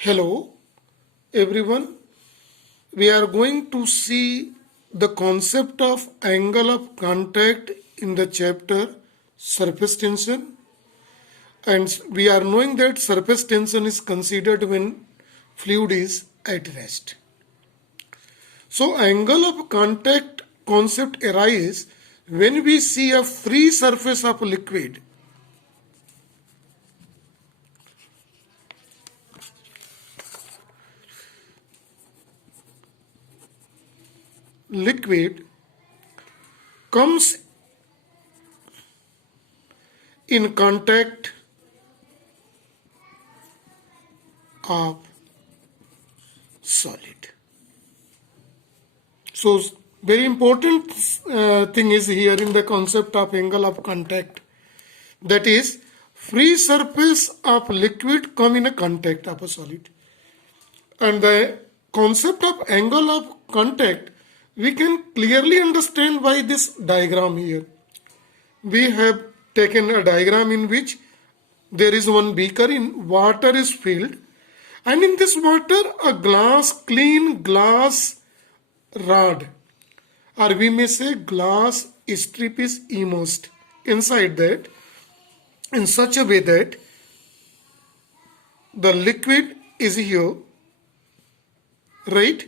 Hello everyone, we are going to see the concept of angle of contact in the chapter surface tension, and we are knowing that surface tension is considered when fluid is at rest. So angle of contact concept arises when we see a free surface of liquid comes in contact of solid. So very important thing is here in the concept of angle of contact, that is free surface of liquid come in a contact of a solid. And the concept of angle of contact we can clearly understand by this diagram here. We have taken a diagram in which there is one beaker, in water is filled, and in this water a clean glass rod, or we may say glass strip, is immersed inside that in such a way that the liquid is here, right?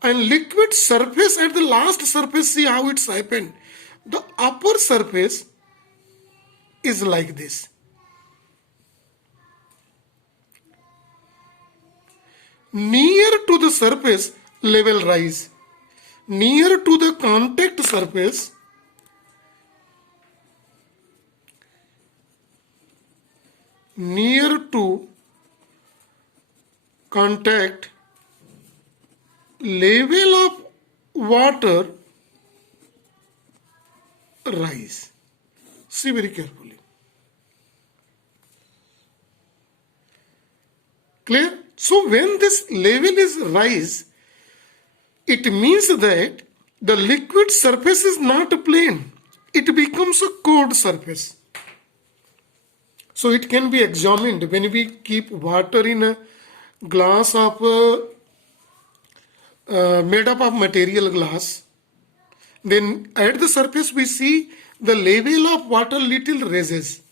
And liquid surface at the last surface, see how it's happened. The upper surface is like this. Near to the surface, level rise. Near to the contact surface, near to contact, level of water rise. See very carefully. Clear? So when this level is rise, it means that the liquid surface is not plane. It becomes a curved surface. So it can be examined when we keep water in a glass of made up of material glass. Then at the surface we see the level of water little raises,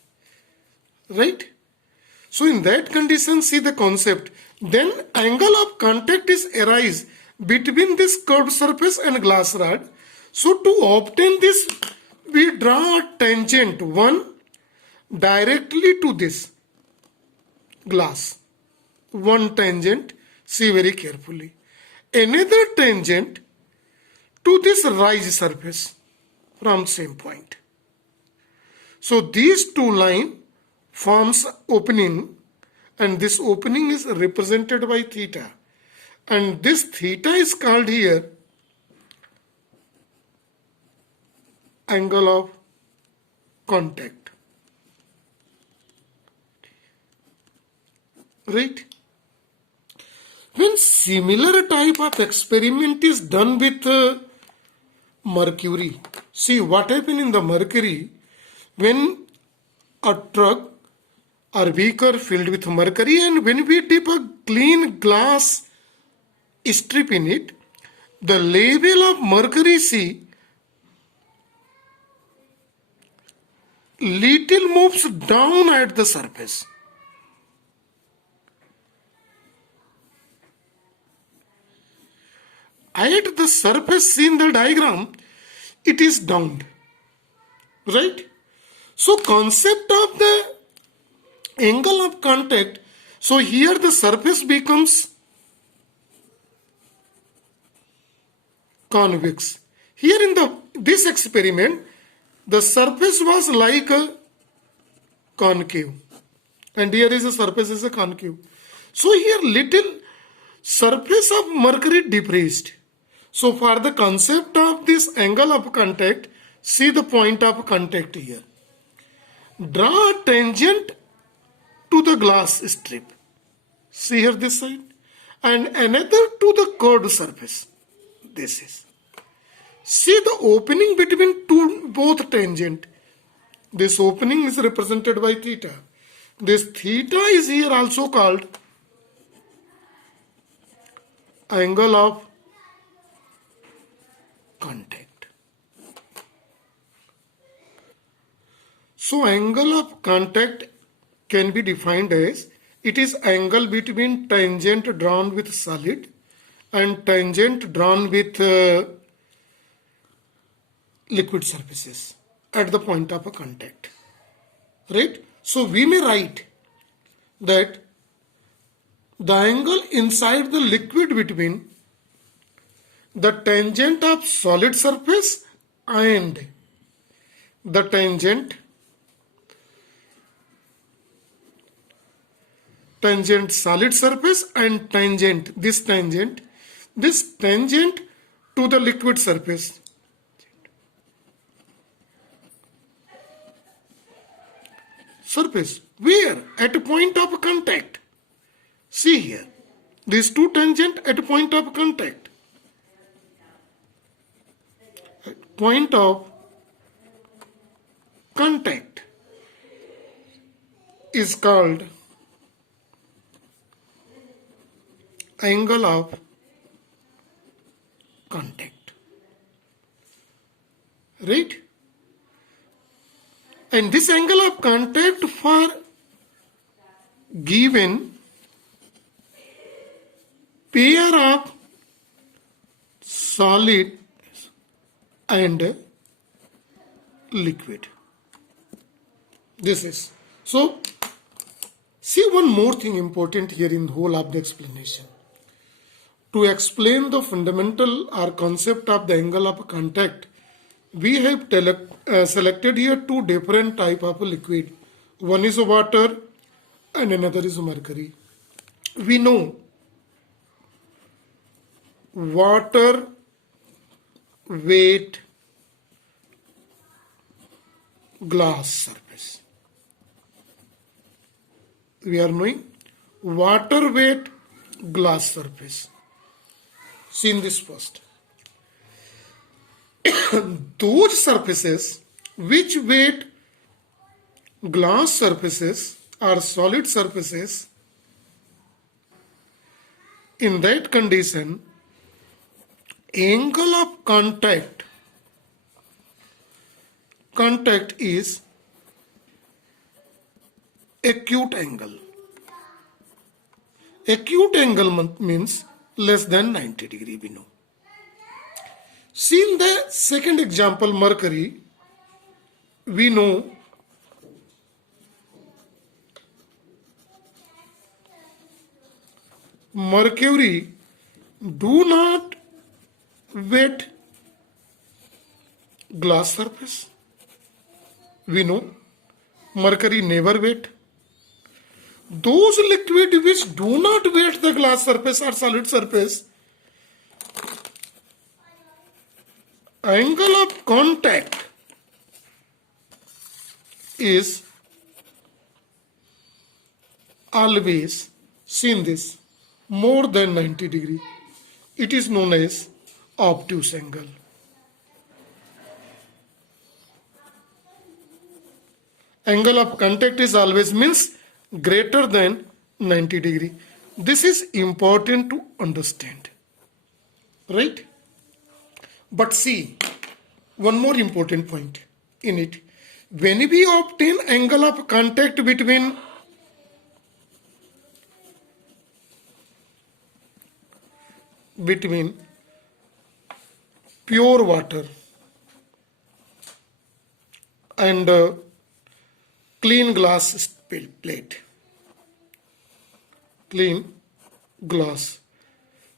right? So in that condition, see the concept. Then angle of contact is arise between this curved surface and glass rod. So to obtain this, we draw a tangent, one directly to this glass. One tangent, see very carefully. Another tangent to this rise surface from same point. So these two lines forms opening, and this opening is represented by theta, and this theta is called here angle of contact, right? When similar type of experiment is done with mercury, see what happened in the mercury when a truck or beaker filled with mercury, and when we dip a clean glass strip in it, the level of mercury, see, little moves down at the surface. At the surface, see in the diagram, it is down, right? So concept of the angle of contact, so here the surface becomes convex. Here in this experiment, the surface was like a concave, and here is a surface is a concave. So here little surface of mercury depressed. So for the concept of this angle of contact, see the point of contact here. Draw a tangent to the glass strip. See here this side, and another to the curved surface. This is. See the opening between both tangent. This opening is represented by theta. This theta is here also called angle of contact. So angle of contact can be defined as it is angle between tangent drawn with solid and tangent drawn with liquid surfaces at the point of a contact, right? So we may write that the angle inside the liquid between the tangent of solid surface and the tangent solid surface and this tangent to the liquid surface where at a point of contact. See here, these two tangent at a point of contact. Point of contact is called angle of contact, right? And this angle of contact for given pair of solid and liquid. This is. So, see one more thing important here in the whole of the explanation. To explain the fundamental or concept of the angle of contact, we have selected here two different type of liquid. One is water and another is mercury. We know water weight glass surface. We are knowing water weight glass surface. See in this first. Those surfaces which weight glass surfaces or solid surfaces, in that condition angle of contact is acute angle. Acute angle means less than 90 degree, we know. See in the second example, mercury, we know mercury do not wet glass surface. We know mercury never wet. Those liquid which do not wet the glass surface or solid surface, angle of contact is always, seen this, more than 90 degree. It is known as obtuse angle. Angle of contact is always means greater than 90 degree. This is important to understand, right? But see, one more important point in it. When we obtain angle of contact between pure water and clean glass plate, clean glass,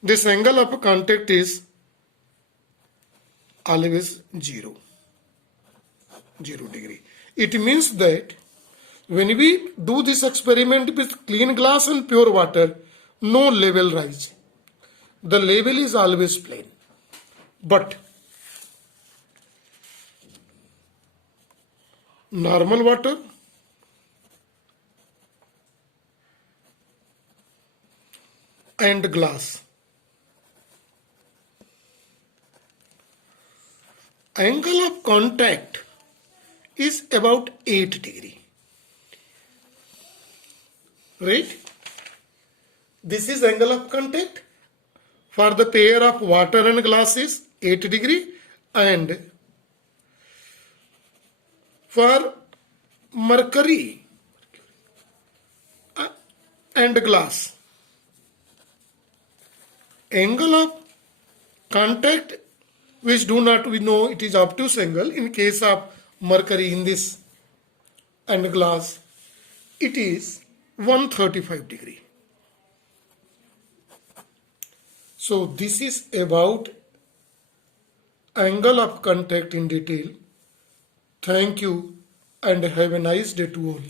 this angle of contact is always 0 degree. It means that when we do this experiment with clean glass and pure water, no level rise. The level is always plain. But normal water and glass, angle of contact is about 8 degree, right? This is angle of contact For the pair of water and glass is 8 degree, and for mercury and glass, angle of contact, which do not we know it is obtuse angle. In case of mercury in this and glass, it is 135 degree. So this is about angle of contact in detail. Thank you and have a nice day to all.